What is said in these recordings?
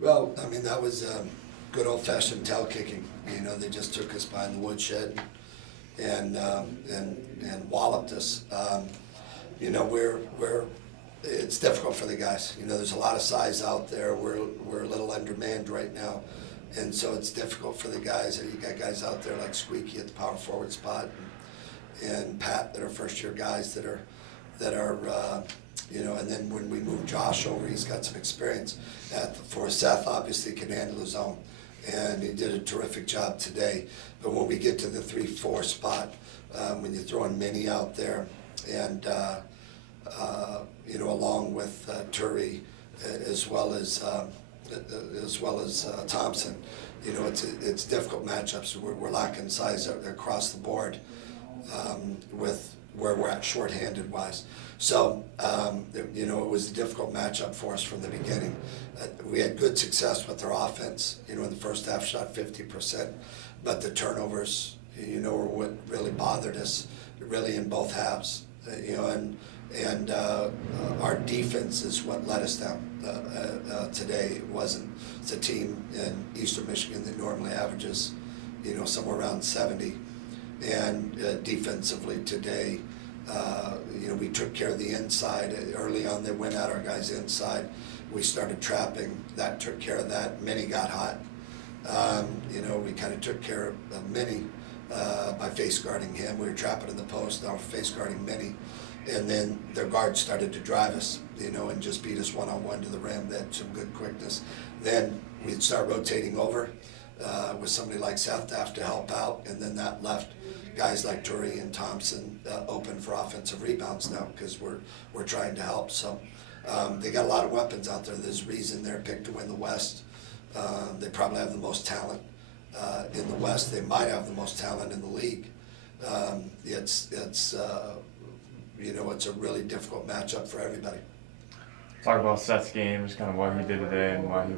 Well, I mean, that was good old-fashioned tail kicking. You know, they just took us behind the woodshed and walloped us. You know, it's difficult for the guys. You know, there's a lot of size out there. We're a little undermanned right now, and so it's difficult for the guys. You got guys out there like Squeaky at the power forward spot, and Pat that are first-year guys that are you know, and then when we move Josh over, he's got some experience. For Seth, obviously, can handle his own, and he did a terrific job today. But when we get to the 3-4 spot, when you're throwing Minnie out there, and you know, along with Turi, as well as Thompson, you know, it's difficult matchups. We're lacking size across the board with where we're at shorthanded wise. So, you know, it was a difficult matchup for us from the beginning. We had good success with our offense. You know, in the first half, shot 50%, but the turnovers, you know, were what really bothered us, really in both halves. You know, and our defense is what let us down today. It wasn't. It's a team in Eastern Michigan that normally averages, you know, somewhere around 70, and defensively today. You know, we took care of the inside. Early on, they went at our guys inside. We started trapping. That took care of that. Minnie got hot. You know, we kind of took care of Minnie by face guarding him. We were trapping in the post. Now we're face guarding Minnie. And then their guards started to drive us, you know, and just beat us one-on-one to the rim. They had some good quickness. Then we'd start rotating over with somebody like Seth to have to help out, and then that left guys like Turi and Thompson open for offensive rebounds now because we're trying to help. So they got a lot of weapons out there. There's a reason they're picked to win the West. They probably have the most talent in the West. They might have the most talent in the league. It's you know, it's a really difficult matchup for everybody. Talk about Seth's game, just kind of what he did today and why he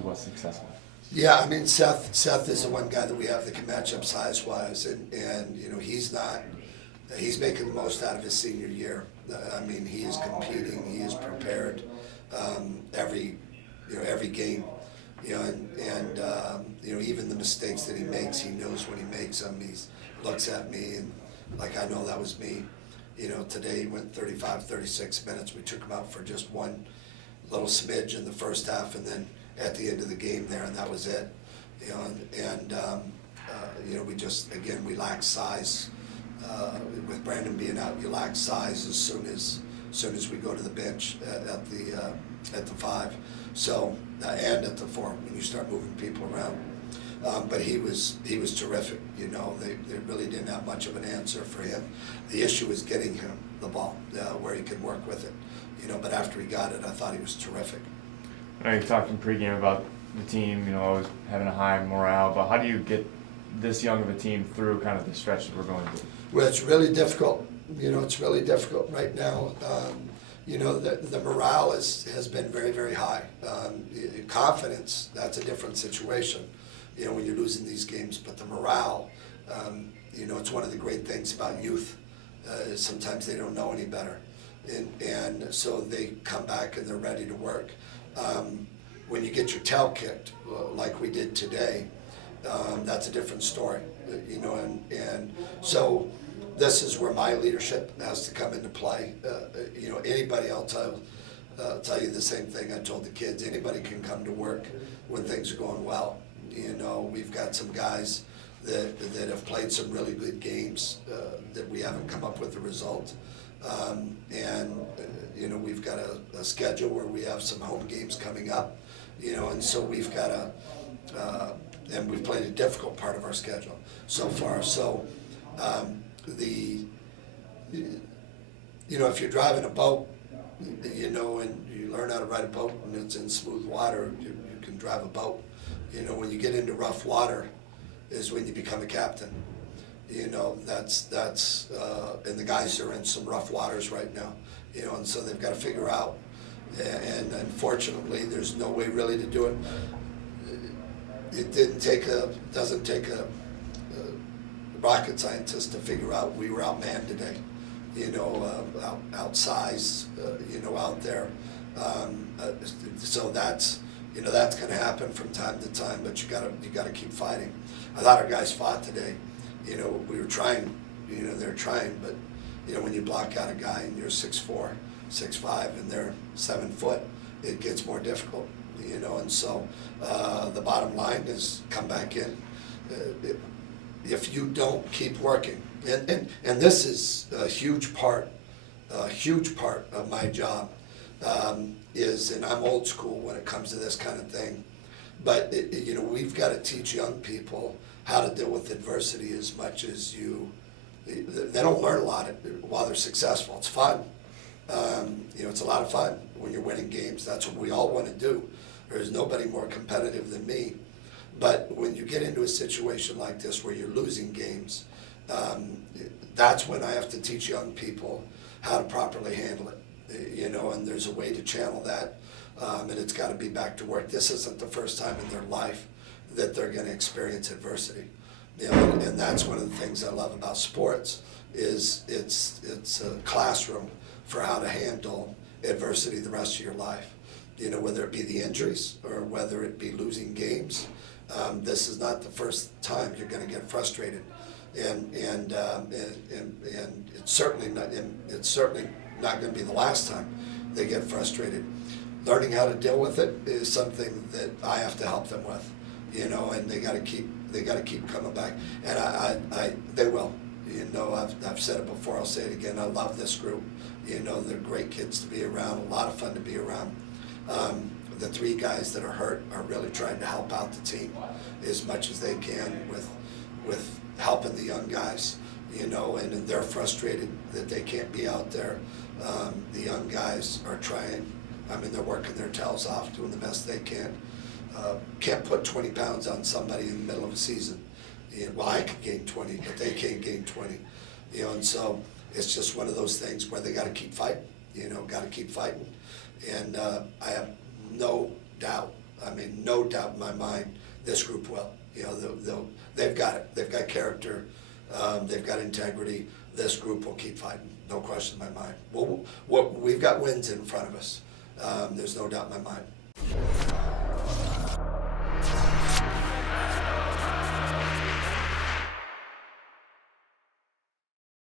was successful. Yeah, I mean, Seth is the one guy that we have that can match up size-wise, and you know, he's making the most out of his senior year. I mean, he is competing, he is prepared every game, you know, and you know, even the mistakes that he makes, he knows when he makes them. He looks at me and like, I know that was me. You know, today he went 35, 36 minutes. We took him out for just one little smidge in the first half, and then at the end of the game there, and that was it. You know, and you know, we just, again, we lack size. With Brandon being out, you lack size as soon as we go to the bench at the 5. So and at the 4 when you start moving people around. But he was terrific. You know, they really didn't have much of an answer for him. The issue is getting him the ball where he could work with it. You know, but after he got it, I thought he was terrific. I know you talked in pregame about the team, you know, always having a high morale, but how do you get this young of a team through kind of the stretch that we're going through? Well, it's really difficult. You know, it's really difficult right now. You know, the morale has been very, very high. Confidence, that's a different situation, you know, when you're losing these games. But the morale, you know, it's one of the great things about youth. Sometimes they don't know any better. And so they come back and they're ready to work. When you get your tail kicked, like we did today, that's a different story, you know, and so this is where my leadership has to come into play. You know, anybody, I'll tell you the same thing I told the kids, anybody can come to work when things are going well. You know, we've got some guys that have played some really good games that we haven't come up with the result. And you know, we've got a schedule where we have some home games coming up, you know, and so we've got and we've played a difficult part of our schedule so far. So you know, if you're driving a boat, you know, and you learn how to ride a boat and it's in smooth water, you can drive a boat. You know, when you get into rough water is when you become a captain. You know, that's and the guys are in some rough waters right now, you know, and so they've got to figure out, and unfortunately there's no way really to do it. It doesn't take a rocket scientist to figure out we were outmanned today, you know, outsized, you know, out there. So that's You know, that's gonna happen from time to time, but you gotta keep fighting. I thought our guys fought today. You know, we were trying, you know, they're trying, but, you know, when you block out a guy and you're 6'4", 6'5", and they're 7 foot, it gets more difficult, you know, and so, the bottom line is come back in. If you don't keep working, and this is a huge part of my job, is, and I'm old school when it comes to this kind of thing, but you know, we've got to teach young people how to deal with adversity as much as they don't learn a lot while they're successful. It's fun. You know, it's a lot of fun when you're winning games. That's what we all want to do. There's nobody more competitive than me. But when you get into a situation like this where you're losing games, that's when I have to teach young people how to properly handle it. You know, and there's a way to channel that, and it's got to be back to work. This isn't the first time in their life that they're going to experience adversity. You know, and that's one of the things I love about sports is it's a classroom for how to handle adversity the rest of your life. You know, whether it be the injuries or whether it be losing games. This is not the first time you're going to get frustrated, and it's certainly not going to be the last time they get frustrated. Learning how to deal with it is something that I have to help them with, you know, and they got to keep coming back, and they will. You know, I've said it before, I'll say it again. I love this group. You know, they're great kids to be around, a lot of fun to be around. The 3 guys that are hurt are really trying to help out the team as much as they can with helping the young guys, you know, and they're frustrated that they can't be out there. The young guys are trying. I mean, they're working their tails off, doing the best they can. Can't put 20 pounds on somebody in the middle of a season. Well, I could gain 20, but they can't gain 20. You know, and so it's just one of those things where they got to keep fighting. You know, got to keep fighting. And I have no doubt. I mean, no doubt in my mind, this group will. You know, they've got it. They've got character. They've got integrity. This group will keep fighting. No question in my mind. We've got wins in front of us. There's no doubt in my mind.